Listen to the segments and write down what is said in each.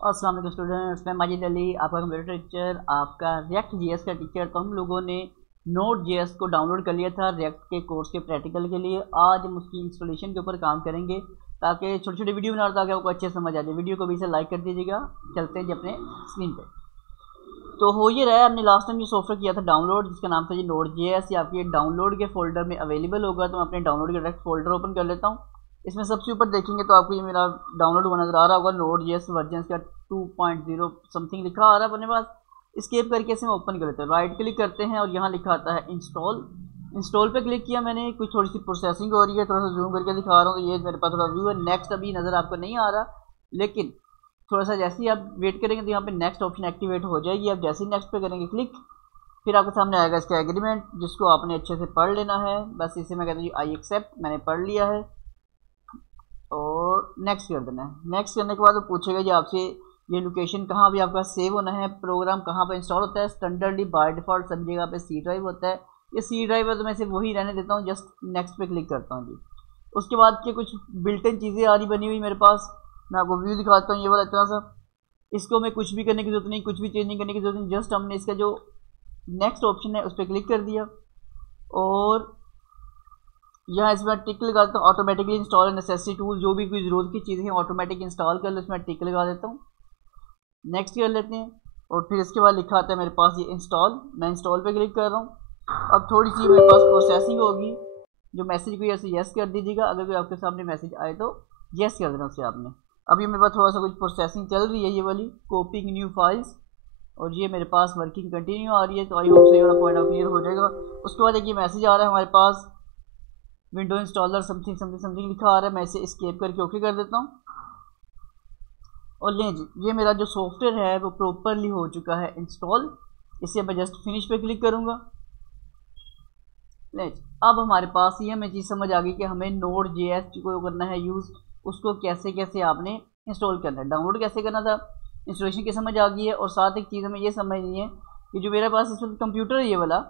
अस्सलाम वालेकुम स्टूडेंट्स, मैं माजिद अली, आपका कंप्यूटर टीचर, आपका रिएक्ट जीएस का टीचर। तो हम लोगों ने नोट जीएस को डाउनलोड कर लिया था रिएक्ट के कोर्स के प्रैक्टिकल के लिए। आज हम उसकी इंस्टॉलेशन के ऊपर काम करेंगे ताकि छोटी छोटी वीडियो बना ताकि आपको अच्छे समझ आ जाए। वीडियो को भी से लाइक कर दीजिएगा। चलते हैं जी अपने स्क्रीन पे। तो हो ये रहा है, हमने लास्ट टाइम ये सॉफ्टवेयर किया था डाउनलोड, जिसका नाम था जी नोट जीएस। ये आपके डाउनलोड के फोल्डर में अवेलेबल होगा। तो मैं अपने डाउनलोड के डायरेक्ट फोल्डर ओपन कर लेता हूँ। इसमें सबसे ऊपर देखेंगे तो आपको ये मेरा डाउनलोड हुआ नजर आ रहा होगा। नोट जीएस वर्जन का 2.0 समथिंग लिखा आ रहा है अपने पास। स्केप करके इसे ओपन कर लेते हैं, राइट क्लिक करते हैं और यहाँ लिखा आता है इंस्टॉल। इंस्टॉल पे क्लिक किया मैंने, कुछ थोड़ी सी प्रोसेसिंग हो रही है, थोड़ा सा जूम करके दिखा रहा हूँ। तो ये मेरे पास थोड़ा व्यू है। नेक्स्ट अभी नज़र आपको नहीं आ रहा, लेकिन थोड़ा सा जैसे ही आप वेट करेंगे तो यहाँ पे नेक्स्ट ऑप्शन एक्टिवेट हो जाएगी। आप जैसे ही नेक्स्ट पे करेंगे क्लिक, फिर आपके सामने आएगा इसका एग्रीमेंट, जिसको आपने अच्छे से पढ़ लेना है। बस इसे मैं कहता हूँ आई एक्सेप्ट, मैंने पढ़ लिया है और नेक्स्ट कर देना है। नेक्स्ट करने के बाद वो पूछेगा जी आपसे ये लोकेशन कहाँ भी आपका सेव होना है, प्रोग्राम कहाँ पर इंस्टॉल होता है। स्टैंडर्डली बाय डिफॉल्ट सब जगह पे सी ड्राइव होता है। ये सी ड्राइव है तो मैं सिर्फ वही रहने देता हूँ। जस्ट नेक्स्ट पे क्लिक करता हूँ जी। उसके बाद की कुछ बिल्ट इन चीज़ें आ रही बनी हुई मेरे पास, मैं आपको व्यू दिखाता हूँ। ये वाला इतना सा, इसको मैं कुछ भी करने की जरूरत नहीं, कुछ भी चेंज नहीं करने की जरूरत नहीं। जस्ट हमने इसका जो नेक्स्ट ऑप्शन है उस पर क्लिक कर दिया और यहाँ इसमें टिक लगा देता हूँ। ऑटोमेटिकली इंस्टॉल नेसेसरी टूल, जो भी कोई ज़रूरत की चीज़ें हैं ऑटोमेटिक इंस्टॉल कर लो, इसमें टिक लगा देता हूँ। नेक्स्ट कर लेते हैं और फिर इसके बाद लिखा आता है मेरे पास ये इंस्टॉल। मैं इंस्टॉल पे क्लिक कर रहा हूँ। अब थोड़ी सी मेरे पास प्रोसेसिंग होगी। जो मैसेज कोई ऐसे यस कर दीजिएगा, अगर कोई आपके सामने मैसेज आए तो यस कर देना उसे आपने। अभी मेरे पास थोड़ा सा कुछ प्रोसेसिंग चल रही है, ये वाली कॉपिंग न्यू फाइल्स, और ये मेरे पास वर्किंग कंटिन्यू आ रही है। तो आई होप से ये वाला पॉइंट ऑफ क्लियर हो जाएगा। उसके बाद एक ये मैसेज आ रहा है हमारे पास, window installer something something something लिखा आ रहा है। मैं इसे स्केप करके ओके कर देता हूँ और लें जी, ये मेरा जो सॉफ्टवेयर है वो प्रॉपरली हो चुका है इंस्टॉल। इसे मैं जस्ट फिनिश पे क्लिक करूँगा। लें जी, अब हमारे पास ये हमें चीज़ समझ आ गई कि हमें नोड जेएस को करना है यूज़, उसको कैसे कैसे आपने इंस्टॉल करना है, डाउनलोड कैसे करना था, इंस्टॉलेशन की समझ आ गई है। और साथ एक चीज़ हमें ये समझनी है कि जो मेरे पास इस वक्त कंप्यूटर है ये वाला,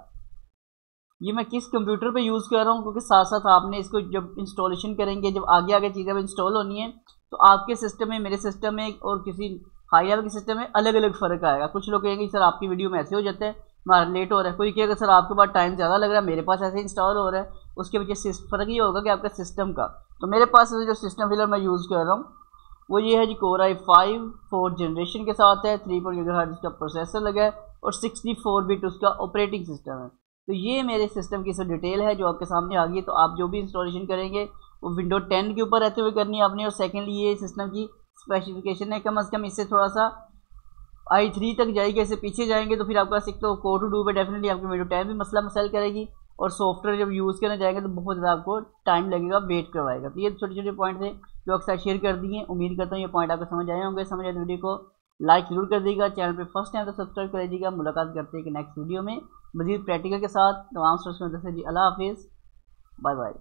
ये मैं किस कंप्यूटर पे यूज़ कर रहा हूँ, क्योंकि साथ साथ आपने इसको जब इंस्टॉलेशन करेंगे, जब आगे आगे चीज़ें इंस्टॉल होनी है, तो आपके सिस्टम में, मेरे सिस्टम में और किसी हाई लेवल के सिस्टम में अलग अलग फ़र्क आएगा। कुछ लोग कहेंगे सर आपकी वीडियो में ऐसे हो जाता है, हमारा लेट हो रहा है। कोई कहेगा सर आपके पास टाइम ज़्यादा लग रहा है, मेरे पास ऐसे इंस्टॉल हो रहा है। उसके वजह फ़र्क ये होगा कि आपका सिस्टम का। तो मेरे पास जो सिस्टम फिलहाल मैं यूज़ कर रहा हूँ वो ये है जी, कोर i5 4th जनरेशन के साथ है, 3 GHz का प्रोसेसर लगा है और 64 बिट उसका ऑपरेटिंग सिस्टम है। तो ये मेरे सिस्टम की सब डिटेल है जो आपके सामने आ गई। तो आप जो भी इंस्टॉलेशन करेंगे वो विंडो 10 के ऊपर रहते हुए करनी है आपने। और सेकेंडली ये सिस्टम की स्पेसिफिकेशन है, कम से कम इससे थोड़ा सा i3 तक जाएगी। इससे पीछे जाएंगे तो फिर आपका सीखते हो कोर टू डू पे डेफिनेटली आपकी विंडो 10 भी मसला मसल करेगी। और सॉफ्टवेयर जब यूज़ करने जाएंगे तो बहुत ज़्यादा आपको टाइम लगेगा, वेट करवाएगा। तो ये छोटे छोटे पॉइंट थे जो अक्सर शेयर कर दिए। उम्मीद करता हूँ ये पॉइंट आपको समझ आए होंगे। समझ आए तो वीडियो को लाइक जरूर कर दीजिएगा, चैनल पे फर्स्ट टाइम तो सब्सक्राइब कर दीजिएगा। मुलाकात करते हैं कि नेक्स्ट वीडियो में मजीद प्रैक्टिकल के साथ। तमाम स्टूडेंट्स को अल्लाह हाफिज़, बाय बाय।